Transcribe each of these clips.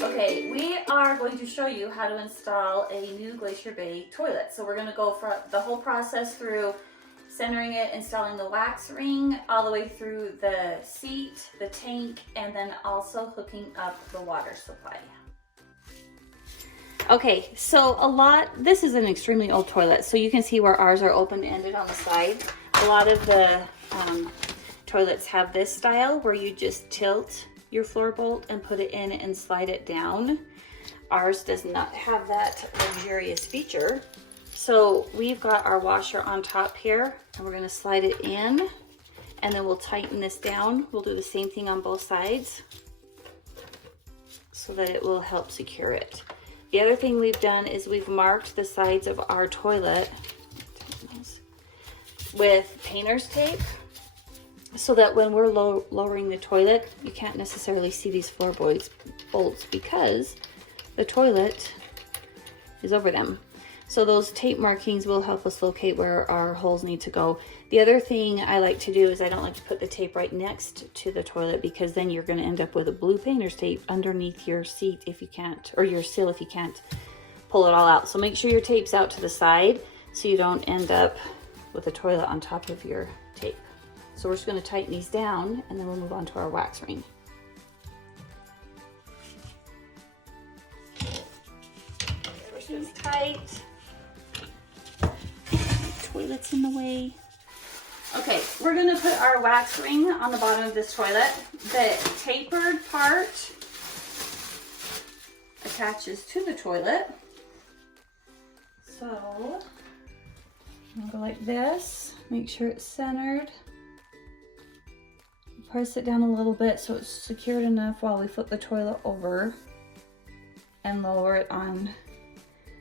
Okay, we are going to show you how to install a new Glacier Bay toilet. So we're going to go for the whole process through centering it, installing the wax ring, all the way through the seat, the tank, and then also hooking up the water supply. Okay, so this is an extremely old toilet, so you can see where ours are open-ended on the side. A lot of the toilets have this style where you just tilt your floor bolt and put it in and slide it down. Ours does not have that luxurious feature. So we've got our washer on top here, and we're gonna slide it in, and then we'll tighten this down. We'll do the same thing on both sides so that it will help secure it. The other thing we've done is we've marked the sides of our toilet with painter's tape, so that when we're lowering the toilet, you can't necessarily see these floor bolts because the toilet is over them. So those tape markings will help us locate where our holes need to go. The other thing I like to do is I don't like to put the tape right next to the toilet, because then you're going to end up with a blue painter's tape underneath your seat if you can't, or your sill if you can't pull it all out. So make sure your tape's out to the side so you don't end up with a toilet on top of your tape. So we're just going to tighten these down, and then we'll move on to our wax ring. Everything's tight. Toilet's in the way. Okay, we're going to put our wax ring on the bottom of this toilet. The tapered part attaches to the toilet. So I'll go like this. Make sure it's centered. Press it down a little bit so it's secured enough while we flip the toilet over and lower it on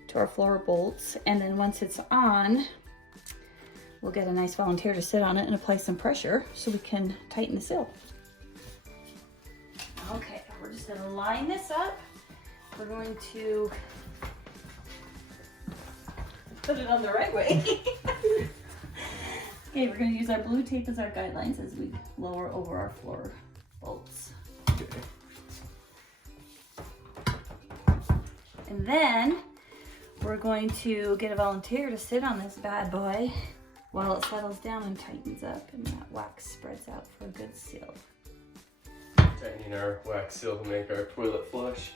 to our floor bolts. And then once it's on, we'll get a nice volunteer to sit on it and apply some pressure so we can tighten the seal. Okay, we're just going to line this up. We're going to put it on the right way. Okay, we're going to use our blue tape as our guidelines as we lower over our floor bolts. Okay. And then we're going to get a volunteer to sit on this bad boy while it settles down and tightens up and that wax spreads out for a good seal. Tightening our wax seal to make our toilet flush.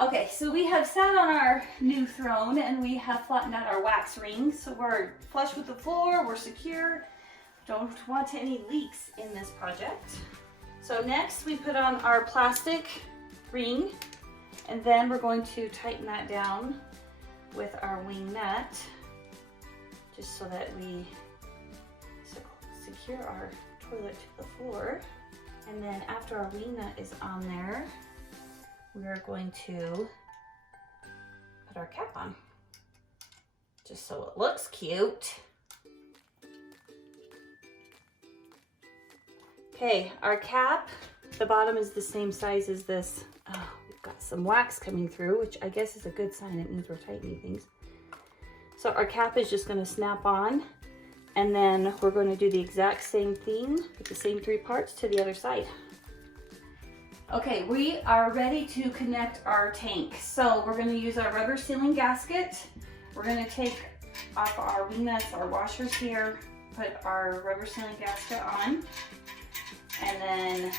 Okay, so we have sat on our new throne and we have flattened out our wax ring. So we're flush with the floor, we're secure. Don't want any leaks in this project. So next we put on our plastic ring, and then we're going to tighten that down with our wing nut, just so that we secure our toilet to the floor. And then after our wing nut is on there, we are going to put our cap on, just so it looks cute. Okay, our cap, the bottom is the same size as this. Oh, we've got some wax coming through, which I guess is a good sign. It means we're tightening things. So our cap is just going to snap on, and then we're going to do the exact same thing with the same 3 parts to the other side. Okay, we are ready to connect our tank. So we're going to use our rubber sealing gasket. We're going to take off our wing nuts, our washers here, put our rubber sealing gasket on, and then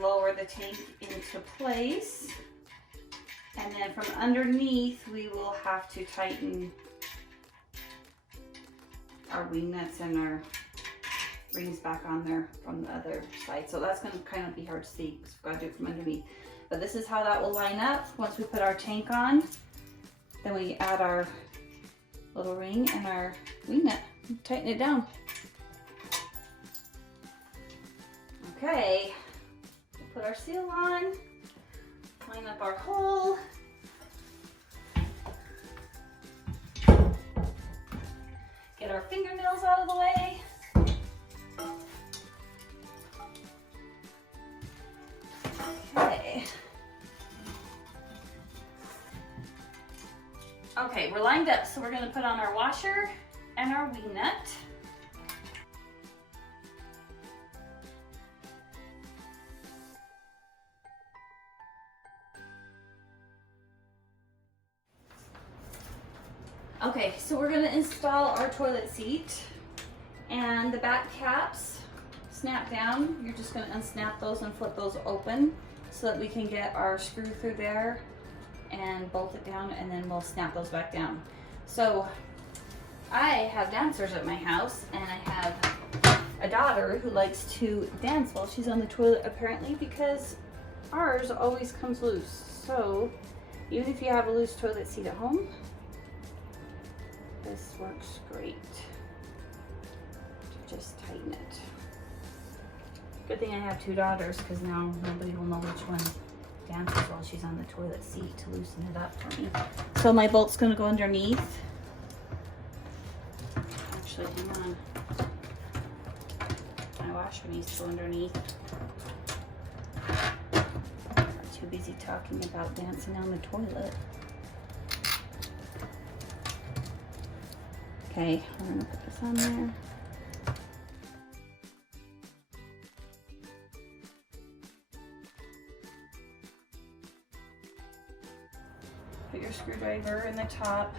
lower the tank into place. And then from underneath, we will have to tighten our wing nuts and our rings back on there from the other side. So that's going to kind of be hard to see because we've got to do it from underneath. But this is how that will line up once we put our tank on. Then we add our little ring and our wing nut and tighten it down. Okay, we'll put our seal on, line up our hole. Get our fingernails out of the way. Okay. Okay, we're lined up, so we're going to put on our washer and our wing nut. Okay, so we're gonna install our toilet seat, and the back caps snap down. You're just gonna unsnap those and flip those open so that we can get our screw through there and bolt it down, and then we'll snap those back down. So I have dancers at my house, and I have a daughter who likes to dance while she's on the toilet apparently, because ours always comes loose. So even if you have a loose toilet seat at home, this works great to just tighten it. Good thing I have two daughters, because now nobody will know which one dances while she's on the toilet seat, to loosen it up for me. So my bolt's gonna go underneath. Actually, hang on. My washer needs to go underneath. I'm too busy talking about dancing on the toilet. Okay, I'm gonna put this on there. Put your screwdriver in the top.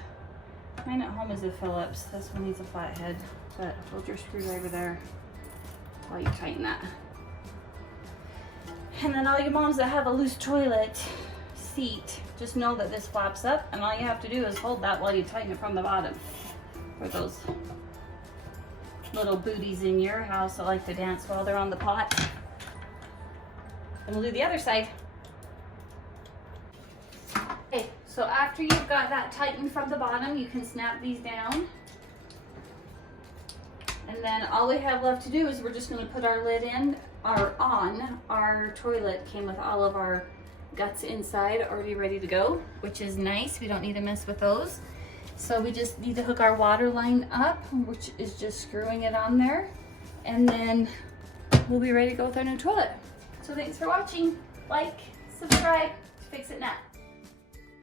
Mine at home is a Phillips. This one needs a flathead, but hold your screwdriver there while you tighten that. And then all you moms that have a loose toilet seat, just know that this flaps up, and all you have to do is hold that while you tighten it from the bottom. For those little booties in your house that like to dance while they're on the pot. And we'll do the other side. Okay, so after you've got that tightened from the bottom, you can snap these down. And then all we have left to do is we're just going to put our lid in, or on. Our toilet came with all of our guts inside already ready to go, which is nice. We don't need to mess with those. So we just need to hook our water line up, which is just screwing it on there. And then we'll be ready to go with our new toilet. So thanks for watching. Like, subscribe to Fix It Nat.